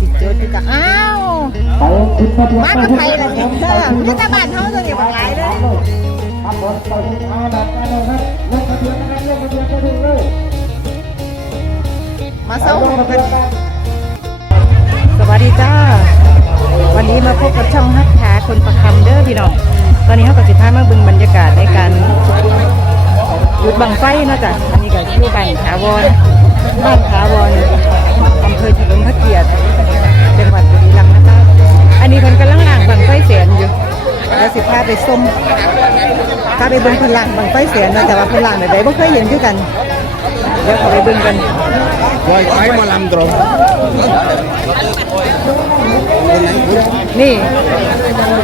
จิตโจทย์คือกับอ้าวมากับไทยเลยเนี่ยเธอนี่ตาบ้านเขาตัวนี้บางหลายเลยครับผมไปที่ทาดับกันเลยครับลงทะเบียนนะครับลงทะเบียนกันเลยมาเซาหกกันสวัสดีจ้า วันนี้มาพบกับช่องฮักขาคนประคำเด้อพี่น้องตอนนี้เขากับสิพามาบึงบรรยากาศในการหยุดบังไฟนะจ้ะอันนี้ก็ชื่อบ้านถาวร บ้านถาวรอำเภอเฉลิมพระเกียรติจังหวัดบุรีรัมย์นะคะอันนี้เพิ่นกำลังล่างบังไฟแสนอยู่แล้วสิพาไปส้มพาไปเบิ่งเพิ่นล่างบังไฟแสนเนาะแต่ว่าเพิ่นล่างแบบใดบ่เคยเห็นคือกันเดี๋ยวเขาไปเบิ่งกันปล่อยไฟมาลำตรงนี่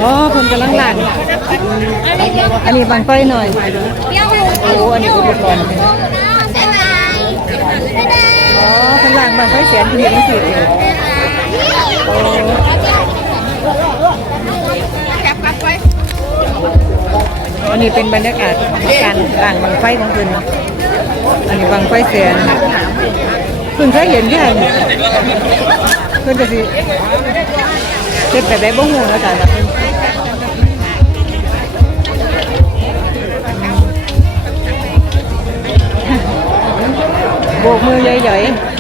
อ๋อคนกำลังหลั่นอันนี้บางไฟหน่อยโอ้อันนี้อุปกรณ์ อ๋อหลั่นบางไฟแสนที่เห็นทั้งสี่เลยโอ้อันนี้เป็นบรรยากาศการหลั่นบางไฟของคืนเนาะอันนี้บางไฟแสนเพิ่งเคยเห็นแค่เพิ่นจะสิเก็บแบบได้บ่หูแล้วจ้ะ บบนี้โบกมือใหญ่ๆ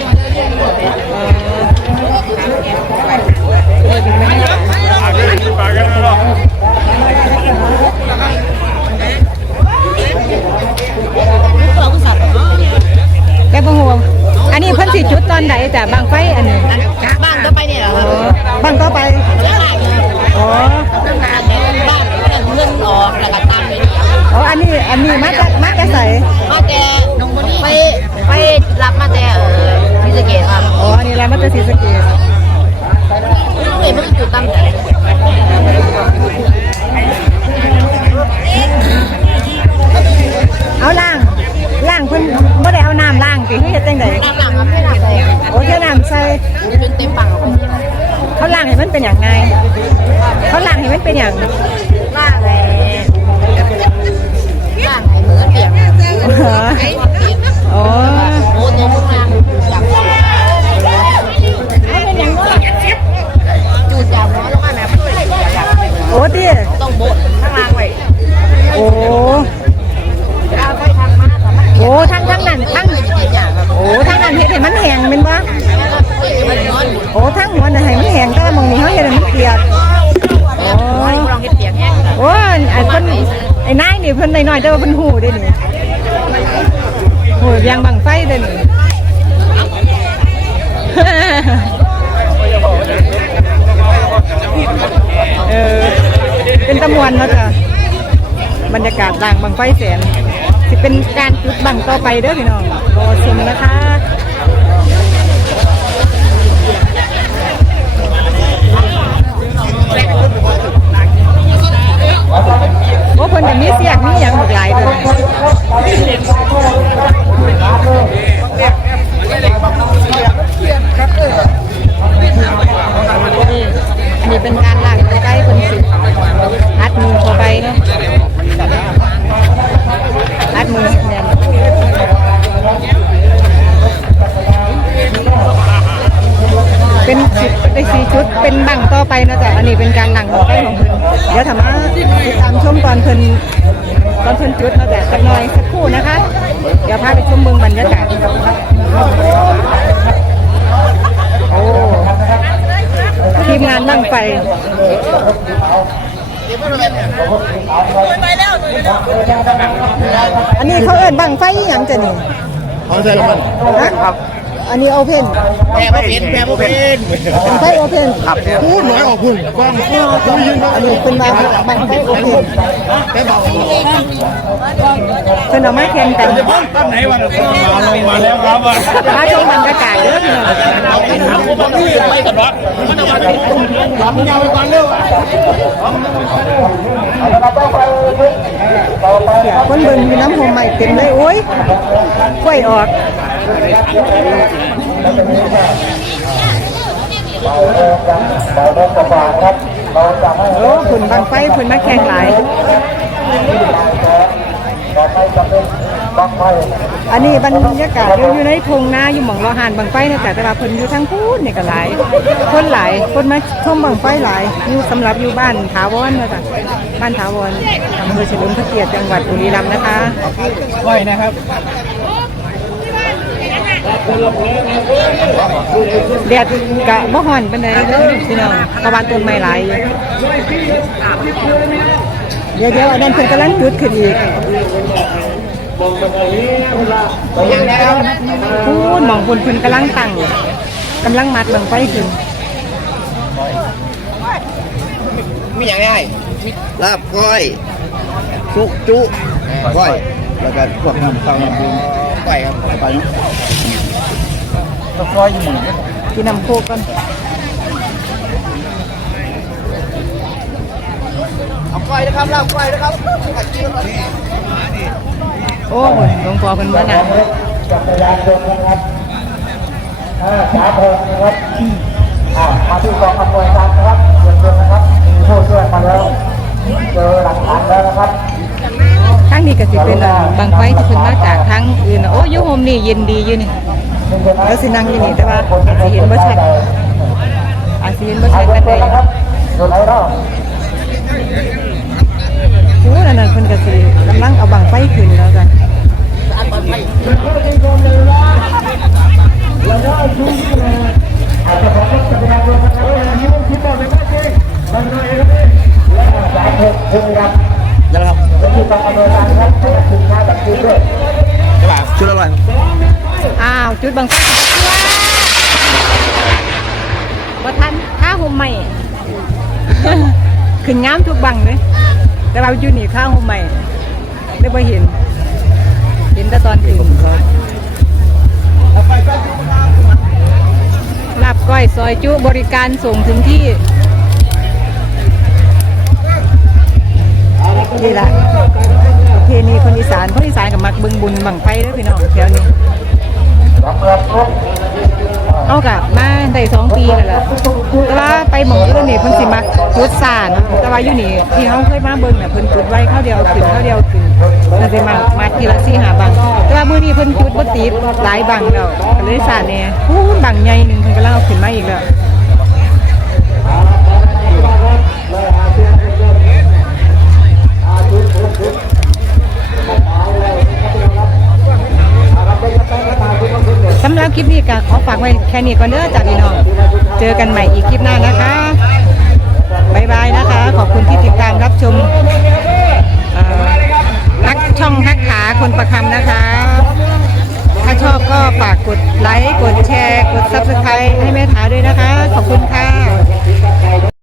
เขาล่างให้มันเป็นอย่างไงเขาล่างให้มันเป็นอย่างล่างเลยล่างไอ้เหมือนเปียกเหรออ๋อโอ้ นี่เพิ่นน้อยๆแต่ว่าเพิ่นหูเด้นี่หูเบียงบังไฟเด้นี่เออเป็นตะมวนนะจ้ะบรรยากาศด่างบังไฟแสนสิเป็นการจุดบังต่อไปเด้อพี่น้องรอชมนะคะ นี้เป็นการล้างใกล้เพิ่นสิอัดมือเข้าไปเนาะอัดมือเนี่ยเป็นสิบได้สี่ชุดเป็นบังต่อไปนะจ๊ะอันนี้เป็นการหลังใกล้ของเพิ่นเดี๋ยวถามว่าติดตามชมตอนเพิ่นตอนเพิ่นจุดนะจ๊ะสักหน่อยสักครู่นะคะ เดี๋ยวพาไปชมเมืองบรรยากาศโอ้ ทีมงานนั่งไฟอันนี้เขาเอิ้นบังไฟอหย่างจะนี่เขาใช่มันนะครับ อันนี้โอเพนแพ้บ่เป็นแพ้บ่เป็นบังไฟโอเพนครับพูดน้อยออกพุ่งกว้างพูดยิงอันนี้เป็นบังบังไฟโอเพนแพ้เบาเพิ่นเอามาแข่งกันตั้งไหนวะมาลงมาแล้วครับว่ามาชมบรรยากาศเด้อพี่น้องไม่กันวะมันเอามาหลับยาวไปก่อนเร็วคนเบิ่งมีน้ำหอมใหม่เต็มเลยโอ้ยกล้วยออก โอ้ผุนบางไฟผุนมาแข่งหลายอันนี้บรรยากาศอยู่ในทงนาอยู่หม่องรอหานบังไฟนะแต่แต่ว่าพูนอยู่ทั้งพูนนี่ยก็หลายคนหลายคนมาชมบังไฟหลายอยู่สำหรับอยู่บ้านถาวรนะจ๊ะบ้านถาวรอำเภอเฉลิมพระเกียรติจังหวัดบุรีรัมย์นะคะไหวนะครับ แดดกะบ่ฮ้อนปานใดพี่น้องเพราะว่าต้นไม้หลายอยู่เดี๋ยวเดี๋ยวอันนั้นเพิ่นกำลังจุดขึ้นอีกพูนหมองพุ่นเพิ่นกำลังตั้งกำลังมัดบังไฟขึ้นมีอย่างไรลาบก้อยจุจุก้อย แล้วก็พวกน้ำข้าวน้ำดื่มไหวครับไปเนาะ ต้องคอยอยู่หมือกินน้ำโคกก่อนเอาก้อยนะครับลาบก้อยนะครับโอ้โหหลวงพ่อเพิ่นว่านั่งจักรยานยนต์นะครับห้าสามหกนะครับอ่ามาที่กองอำนวยการนะครับยนต์นะครับมีผู้ช่วยมาแล้วเจอหลักฐานแล้วนะครับทางนี้ก็สิเป็นอ่าบังไฟที่เพิ่นมาจากทางอื่นน่ะโอ้อยู่โฮมนี่เย็นดีอยู่นี่ แล้วสินั่งอยู่นี่แต่ว่าอาจสิเห็นบ่ชัดอาจสิเห็นบ่ชัดปานใดนะครับอยู่ไหนเนาะโอ้นั่นน่ะเพิ่นก็สิกำลังเอาบังไฟขึ้นแล้วกันอาจจะขอรถจักรยานยนต์นะครับอันนี้ผมคิดว่าไม่ได้จริงมันไม่ได้เลยและสามหกหกครับยังครับที่กองอำน วยการครับขอบคุณมาจากทีมด้วยชุดละร้อยอ้าว จุดบังไฟบ่ทันค่าโฮมใหม่ขึ้นงามทุกบังเลยแต่เราอยู่นี่ค่าโฮมใหม่ได้บ่เห็น เห็นแต่ตอนอื่นลาบก้อยซอยจุบริการส่งถึงที่ จุดสานแต่ว่าอยู่นี่ที่เฮาเคยมาเบิ่งเนี่ยเพิ่นจุดไว้เข้าเดียวขึ้นเข้าเดียวขึ้นน่าสิมามาทีละ4 5บังแต่ว่ามื้อนี้เพิ่นจุดบ่ติดหลายบังแล้วก็เลยสานแน่พูนบังใหญ่หนึงเพิ่นกำลังเอาขึ้นมาอีกแล้วสำหรับคลิปนี้ก็ขอฝากไว้แค่นี้ก่อนเด้อจ้าพี่น้อง เจอกันใหม่อีกคลิปหน้านะคะ ด subscribe ให้แม่ถาด้วยนะคะ ขอบคุณค่ะ